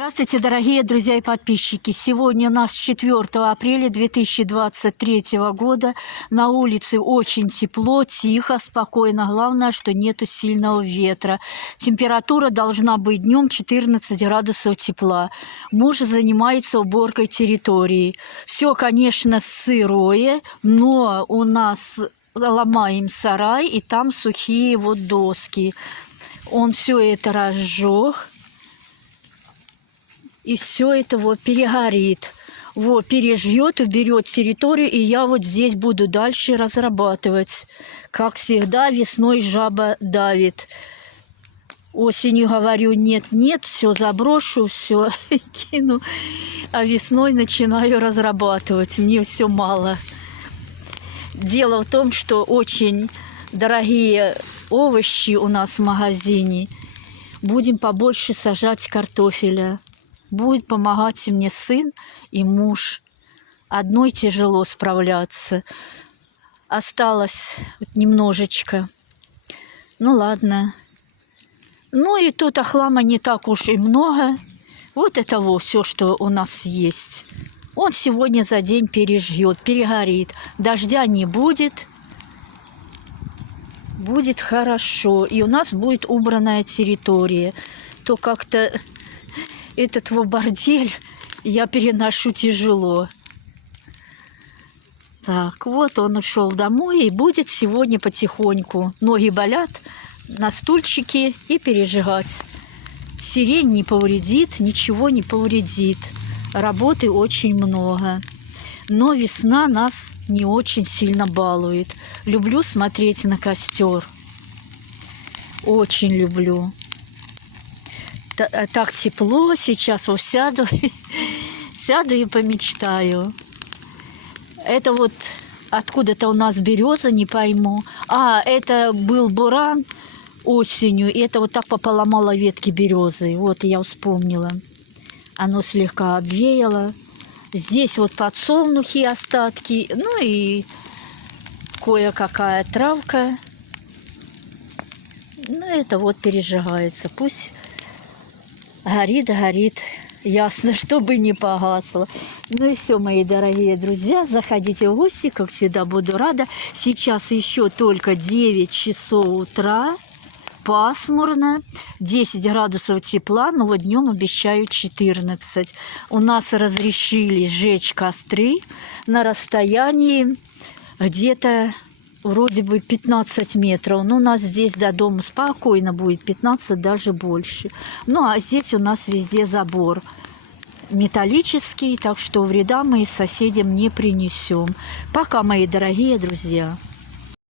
Здравствуйте, дорогие друзья и подписчики! Сегодня у нас 4 апреля 2023 года. На улице очень тепло, тихо, спокойно. Главное, что нету сильного ветра. Температура должна быть днем 14 градусов тепла. Муж занимается уборкой территории. Все, конечно, сырое, но у нас ломаем сарай, и там сухие вот доски. Он все это разжег. И все это вот перегорит, вот, пережьет, уберет территорию, и я вот здесь буду дальше разрабатывать. Как всегда, весной жаба давит. Осенью говорю, нет, все заброшу, все кину, а весной начинаю разрабатывать. Мне все мало. Дело в том, что очень дорогие овощи у нас в магазине. Будем побольше сажать картофеля. Будет помогать мне сын и муж. Одной тяжело справляться. Осталось немножечко. Ну ладно. Ну и тут хлама не так уж и много. Вот это вот все, что у нас есть. Он сегодня за день пережьет, перегорит. Дождя не будет. Будет хорошо. И у нас будет убранная территория. То как-то... Этот бордель я переношу тяжело. Так, вот он ушел домой и будет сегодня потихоньку. Ноги болят, на стульчике и пережигать. Сирень не повредит, ничего не повредит. Работы очень много. Но весна нас не очень сильно балует. Люблю смотреть на костер. Очень люблю. Так тепло, сейчас вот сяду и помечтаю. Это вот откуда-то у нас береза, не пойму. Это был буран осенью, и это вот так пополомало ветки березы. Вот я вспомнила. Оно слегка обвеяло. Здесь вот подсолнухи, остатки, ну и кое-какая травка. Ну, это вот пережигается. Пусть горит, ясно, чтобы не погасло. Ну и все, мои дорогие друзья, заходите в гости, как всегда буду рада. Сейчас еще только 9 часов утра, пасмурно, 10 градусов тепла, но вот днем обещают 14. У нас разрешили сжечь костры на расстоянии где-то вроде бы 15 метров. Но у нас здесь до дома спокойно будет 15, даже больше. Ну, а здесь у нас везде забор металлический, так что вреда мы соседям не принесем. Пока, мои дорогие друзья.